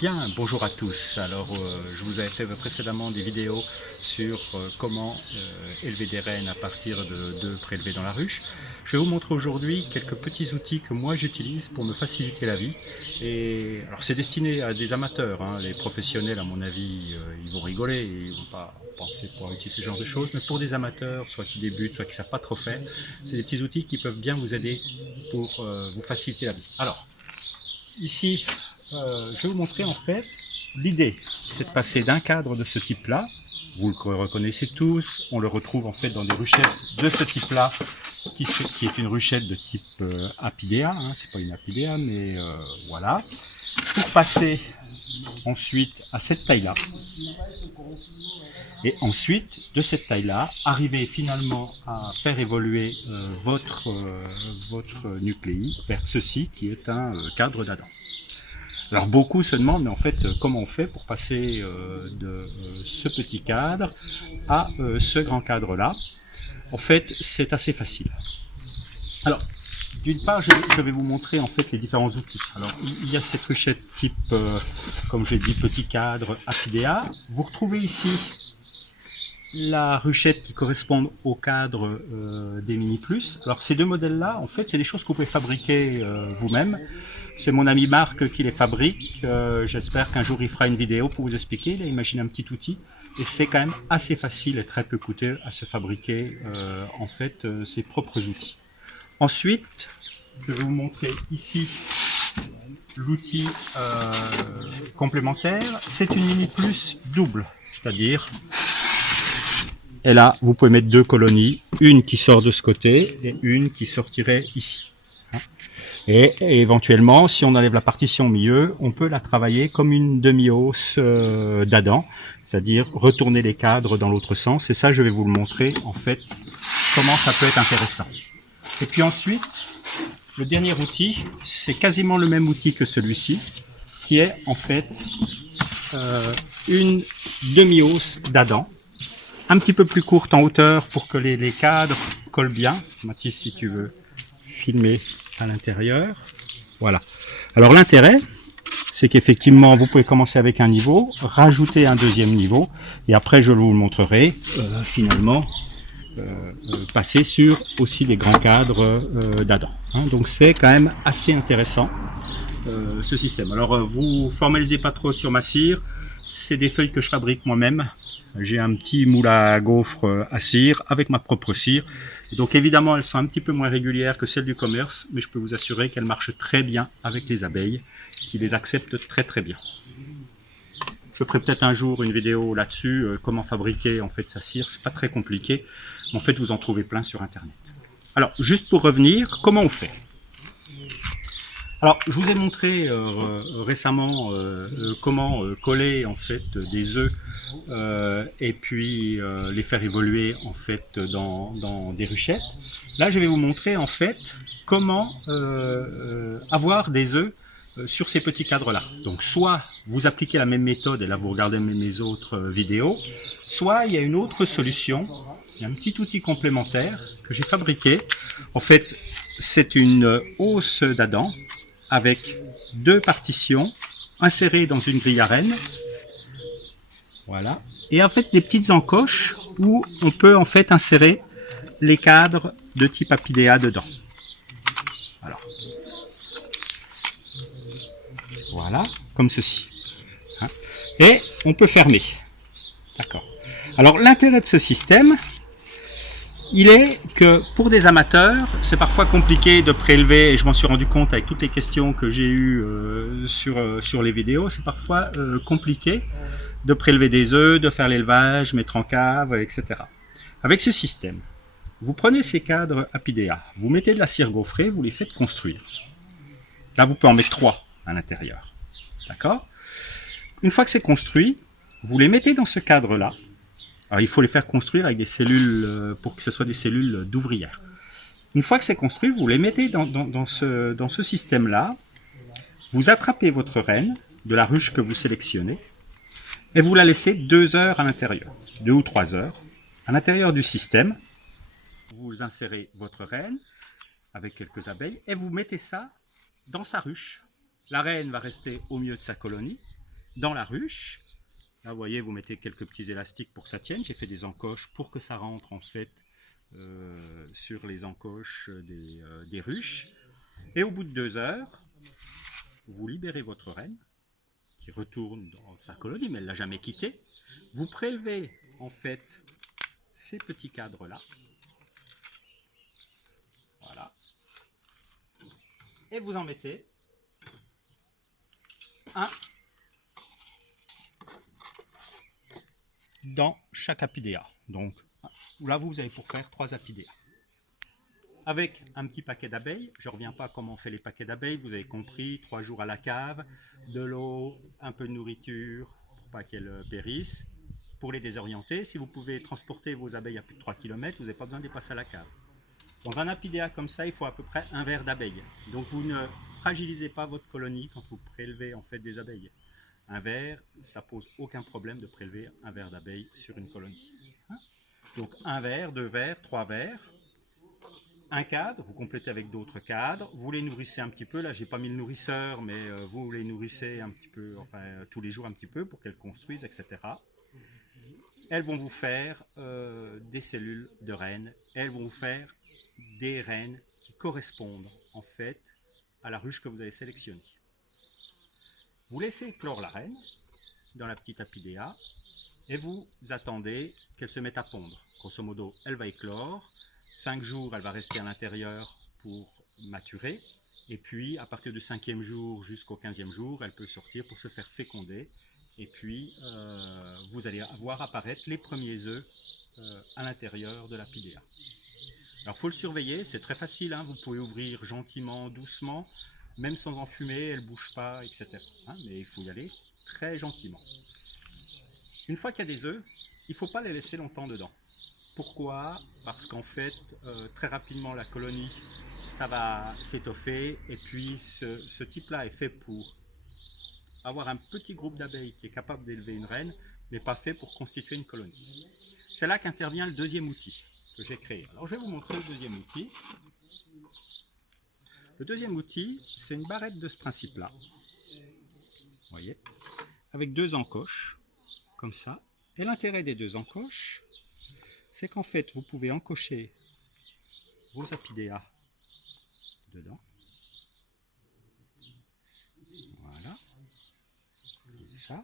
Bien, bonjour à tous. Alors, je vous avais fait précédemment des vidéos sur comment élever des rennes à partir d'œufs prélevés dans la ruche. Je vais vous montrer aujourd'hui quelques petits outils que moi j'utilise pour me faciliter la vie. Et alors, c'est destiné à des amateurs, hein. Les professionnels, à mon avis, ils vont rigoler et ils vont pas penser pouvoir utiliser ce genre de choses. Mais pour des amateurs, soit qui débutent, soit qui ne savent pas trop faire, c'est des petits outils qui peuvent bien vous aider pour vous faciliter la vie. Alors, ici, je vais vous montrer en fait l'idée, c'est de passer d'un cadre de ce type-là. Vous le reconnaissez tous, on le retrouve en fait dans des ruchettes de ce type-là, qui est une ruchette de type apidea, hein, c'est pas une apidea, mais voilà. Pour passer ensuite à cette taille-là, et ensuite de cette taille-là, arriver finalement à faire évoluer votre nucléi vers ceci qui est un cadre d'Adam. Alors beaucoup se demandent, mais en fait, comment on fait pour passer de ce petit cadre à ce grand cadre-là? En fait, c'est assez facile. Alors, d'une part, je vais vous montrer en fait les différents outils. Alors, il y a cette ruchette type, comme j'ai dit, petit cadre apidea. Vous retrouvez ici la ruchette qui correspond au cadre des Mini Plus. Alors, ces deux modèles-là, en fait, c'est des choses que vous pouvez fabriquer vous-même. C'est mon ami Marc qui les fabrique. J'espère qu'un jour il fera une vidéo pour vous expliquer. Il a imaginé un petit outil et c'est quand même assez facile et très peu coûteux à se fabriquer en fait ses propres outils. Ensuite, je vais vous montrer ici l'outil complémentaire. C'est une Mini Plus double, c'est-à-dire, et là vous pouvez mettre deux colonies, une qui sort de ce côté et une qui sortirait ici. Et éventuellement, si on enlève la partition au milieu, on peut la travailler comme une demi-hausse d'Adam, c'est-à-dire retourner les cadres dans l'autre sens. Et ça, je vais vous le montrer en fait comment ça peut être intéressant. Et puis ensuite, le dernier outil, c'est quasiment le même outil que celui-ci, qui est en fait une demi-hausse d'Adam, un petit peu plus courte en hauteur pour que les cadres collent bien. Mathis, si tu veux filmer à l'intérieur. Voilà. Alors l'intérêt, c'est qu'effectivement, vous pouvez commencer avec un niveau, rajouter un deuxième niveau, et après je vous le montrerai, finalement, passer sur aussi les grands cadres d'Adam. Hein, donc c'est quand même assez intéressant, ce système. Alors vous formalisez pas trop sur ma cire, c'est des feuilles que je fabrique moi-même. J'ai un petit moule à gaufres à cire avec ma propre cire. Donc évidemment, elles sont un petit peu moins régulières que celles du commerce, mais je peux vous assurer qu'elles marchent très bien avec les abeilles, qui les acceptent très très bien. Je ferai peut-être un jour une vidéo là-dessus, comment fabriquer en fait sa cire. C'est pas très compliqué, mais en fait vous en trouvez plein sur internet. Alors juste pour revenir, comment on fait? Alors, je vous ai montré récemment comment coller en fait des œufs et puis les faire évoluer en fait dans des ruchettes. Là, je vais vous montrer en fait comment avoir des œufs sur ces petits cadres-là. Donc, soit vous appliquez la même méthode et là vous regardez mes autres vidéos, soit il y a une autre solution. Il y a un petit outil complémentaire que j'ai fabriqué. En fait, c'est une hausse d'Adam avec deux partitions insérées dans une grille à rennes. Voilà. Et en fait des petites encoches où on peut en fait insérer les cadres de type apidea dedans. Alors, voilà, comme ceci. Et on peut fermer. D'accord. Alors l'intérêt de ce système, il est que pour des amateurs, c'est parfois compliqué de prélever, et je m'en suis rendu compte avec toutes les questions que j'ai eues sur les vidéos, c'est parfois compliqué de prélever des œufs, de faire l'élevage, mettre en cave, etc. Avec ce système, vous prenez ces cadres apidea, vous mettez de la cire gaufrée, vous les faites construire. Là, vous pouvez en mettre 3 à l'intérieur. D'accord? Une fois que c'est construit, vous les mettez dans ce cadre-là. Alors, il faut les faire construire avec des cellules, pour que ce soit des cellules d'ouvrières. Une fois que c'est construit, vous les mettez dans ce système-là. Vous attrapez votre reine de la ruche que vous sélectionnez et vous la laissez 2 heures à l'intérieur, 2 ou 3 heures, à l'intérieur du système. Vous insérez votre reine avec quelques abeilles et vous mettez ça dans sa ruche. La reine va rester au milieu de sa colonie dans la ruche. Là, vous voyez, vous mettez quelques petits élastiques pour que ça tienne. J'ai fait des encoches pour que ça rentre en fait sur les encoches des ruches. Et au bout de 2 heures, vous libérez votre reine qui retourne dans sa colonie, mais elle ne l'a jamais quittée. Vous prélevez en fait ces petits cadres-là. Voilà. Et vous en mettez un dans chaque apidéa. Donc là, vous avez pour faire 3 apidéas. Avec un petit paquet d'abeilles, je ne reviens pas à comment on fait les paquets d'abeilles, vous avez compris, 3 jours à la cave, de l'eau, un peu de nourriture pour pas qu'elles périssent. Pour les désorienter, si vous pouvez transporter vos abeilles à plus de 3 km, vous n'avez pas besoin de les passer à la cave. Dans un apidéa comme ça, il faut à peu près un verre d'abeilles. Donc vous ne fragilisez pas votre colonie quand vous prélevez en fait des abeilles. Un verre, ça pose aucun problème de prélever un verre d'abeilles sur une colonie. Donc un verre, 2 verres, 3 verres. Un cadre, vous complétez avec d'autres cadres, vous les nourrissez un petit peu, là j'ai pas mis le nourrisseur, mais vous les nourrissez un petit peu, enfin tous les jours un petit peu pour qu'elles construisent, etc. Elles vont vous faire des cellules de reines, elles vont vous faire des reines qui correspondent en fait à la ruche que vous avez sélectionnée. Vous laissez éclore la reine dans la petite apidéa et vous attendez qu'elle se mette à pondre. Grosso modo, elle va éclore, 5 jours, elle va rester à l'intérieur pour maturer, et puis à partir du 5e jour jusqu'au 15e jour, elle peut sortir pour se faire féconder, et puis vous allez voir apparaître les premiers œufs à l'intérieur de l'apidéa. Alors il faut le surveiller, c'est très facile, hein, vous pouvez ouvrir gentiment, doucement, même sans enfumer, elle ne bouge pas, etc. Hein, mais il faut y aller très gentiment. Une fois qu'il y a des œufs, il ne faut pas les laisser longtemps dedans. Pourquoi? Parce qu'en fait, très rapidement, la colonie, ça va s'étoffer. Et puis, ce type-là est fait pour avoir un petit groupe d'abeilles qui est capable d'élever une reine, mais pas fait pour constituer une colonie. C'est là qu'intervient le deuxième outil que j'ai créé. Alors, je vais vous montrer le deuxième outil. Le deuxième outil, c'est une barrette de ce principe-là. Vous voyez? Avec 2 encoches, comme ça. Et l'intérêt des 2 encoches, c'est qu'en fait, vous pouvez encocher vos apidéas dedans. Voilà. Comme ça.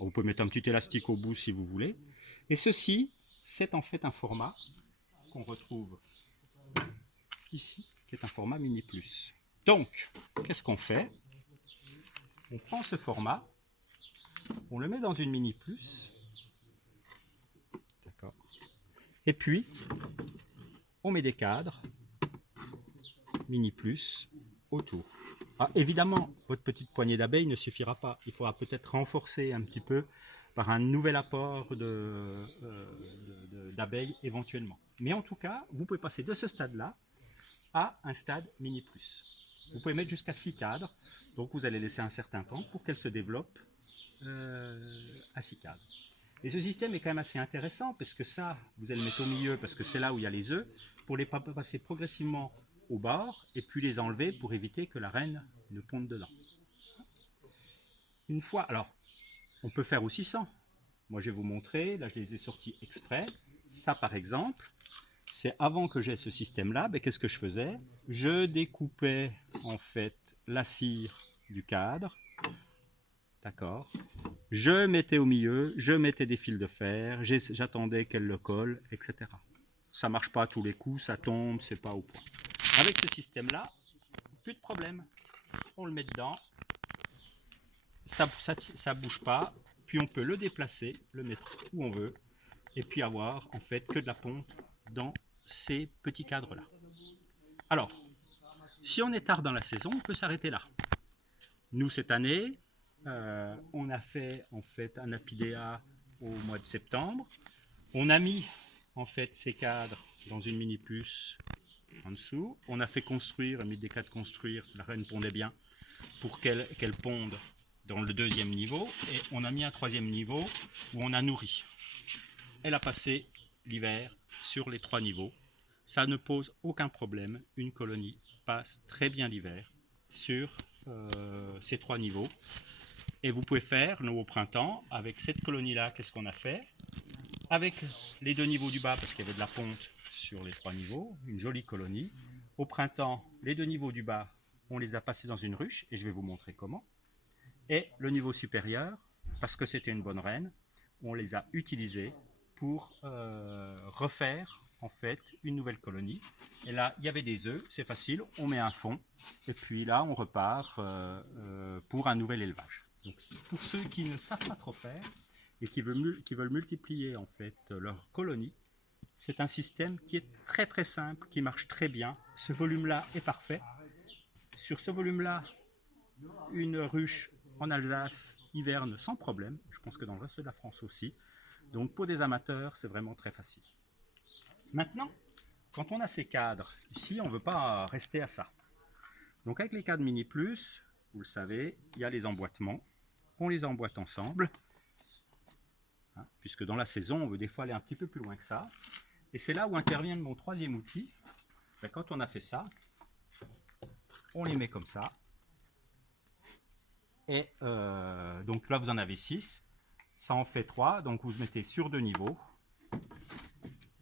Vous pouvez mettre un petit élastique au bout si vous voulez. Et ceci, c'est en fait un format qu'on retrouve ici, qui est un format Mini Plus. Donc, qu'est-ce qu'on fait? On prend ce format, on le met dans une Mini Plus. D'accord. Et puis, on met des cadres Mini Plus autour. Ah, évidemment, votre petite poignée d'abeilles ne suffira pas. Il faudra peut-être renforcer un petit peu par un nouvel apport d'abeilles éventuellement. Mais en tout cas, vous pouvez passer de ce stade-là à un stade Mini Plus. Vous pouvez mettre jusqu'à 6 cadres, donc vous allez laisser un certain temps pour qu'elles se développent à 6 cadres. Et ce système est quand même assez intéressant parce que ça, vous allez le mettre au milieu parce que c'est là où il y a les œufs, pour les passer progressivement au bord et puis les enlever pour éviter que la reine ne ponde dedans. Une fois, alors, on peut faire aussi sans. Moi, je vais vous montrer, là je les ai sortis exprès. Ça, par exemple, c'est avant que j'aie ce système-là, ben, qu'est-ce que je faisais? Je découpais en fait la cire du cadre, d'accord? Je mettais au milieu, je mettais des fils de fer, j'attendais qu'elle le colle, etc. Ça marche pas à tous les coups, ça tombe, c'est pas au point. Avec ce système-là, plus de problème. On le met dedans, ça bouge pas, puis on peut le déplacer, le mettre où on veut, et puis avoir en fait que de la ponte dans ces petits cadres-là. Alors, si on est tard dans la saison, on peut s'arrêter là. Nous, cette année, on a fait en fait un apidéa au mois de septembre. On a mis en fait ces cadres dans une mini plus en dessous. On a fait construire, mis des cadres construire, la reine pondait bien, pour qu'elle ponde dans le 2e niveau. Et on a mis un 3e niveau où on a nourri. Elle a passé l'hiver sur les 3 niveaux. Ça ne pose aucun problème. Une colonie passe très bien l'hiver sur ces 3 niveaux. Et vous pouvez faire, nous au printemps, avec cette colonie-là, qu'est-ce qu'on a fait? Avec les 2 niveaux du bas, parce qu'il y avait de la ponte sur les 3 niveaux, une jolie colonie. Au printemps, les 2 niveaux du bas, on les a passés dans une ruche, et je vais vous montrer comment. Et le niveau supérieur, parce que c'était une bonne reine, on les a utilisés pour refaire en fait une nouvelle colonie. Et là, il y avait des œufs, c'est facile, on met un fond, et puis là, on repart pour un nouvel élevage. Donc, pour ceux qui ne savent pas trop faire et qui veulent multiplier en fait leur colonie, c'est un système qui est très très simple, qui marche très bien. Ce volume-là est parfait. Sur ce volume-là, une ruche en Alsace hiverne sans problème. Je pense que dans le reste de la France aussi. Donc pour des amateurs, c'est vraiment très facile. Maintenant, quand on a ces cadres, ici, on ne veut pas rester à ça. Donc avec les cadres Mini Plus, vous le savez, il y a les emboîtements. On les emboîte ensemble, hein, puisque dans la saison, on veut des fois aller un petit peu plus loin que ça. Et c'est là où intervient mon troisième outil. Ben, quand on a fait ça, on les met comme ça. Et donc là, vous en avez 6. Ça en fait 3. Donc vous mettez sur 2 niveaux.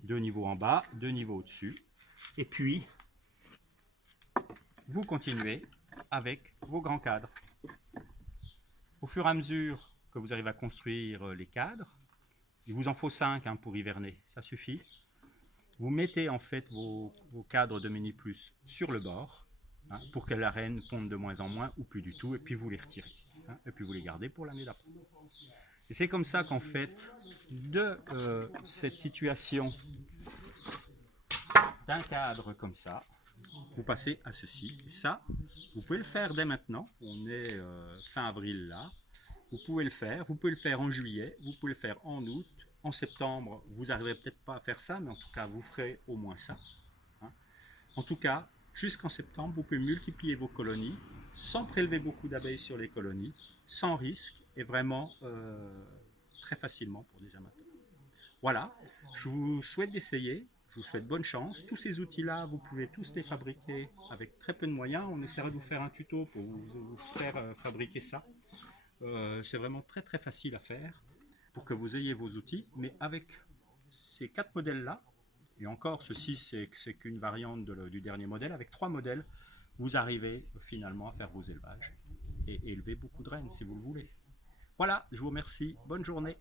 2 niveaux en bas, 2 niveaux au-dessus. Et puis, vous continuez avec vos grands cadres. Au fur et à mesure que vous arrivez à construire les cadres, il vous en faut 5 hein, pour hiverner, ça suffit. Vous mettez en fait vos cadres de Mini Plus sur le bord hein, pour que la reine ponde de moins en moins ou plus du tout, et puis vous les retirez. Hein, et puis vous les gardez pour l'année d'après. Et c'est comme ça qu'en fait, de cette situation d'un cadre comme ça, vous passez à ceci. Et ça, vous pouvez le faire dès maintenant. On est fin avril là. Vous pouvez le faire en juillet, vous pouvez le faire en août, en septembre. Vous n'arriverez peut-être pas à faire ça, mais en tout cas, vous ferez au moins ça. Hein. En tout cas, jusqu'en septembre, vous pouvez multiplier vos colonies sans prélever beaucoup d'abeilles sur les colonies, sans risque et vraiment très facilement pour des amateurs. Voilà, je vous souhaite d'essayer. Je vous souhaite bonne chance. Tous ces outils-là, vous pouvez tous les fabriquer avec très peu de moyens. On essaiera de vous faire un tuto pour vous faire fabriquer ça. C'est vraiment très très facile à faire pour que vous ayez vos outils. Mais avec ces 4 modèles-là, et encore ceci c'est qu'une variante du dernier modèle, avec 3 modèles, vous arrivez finalement à faire vos élevages et élever beaucoup de reines si vous le voulez. Voilà, je vous remercie. Bonne journée.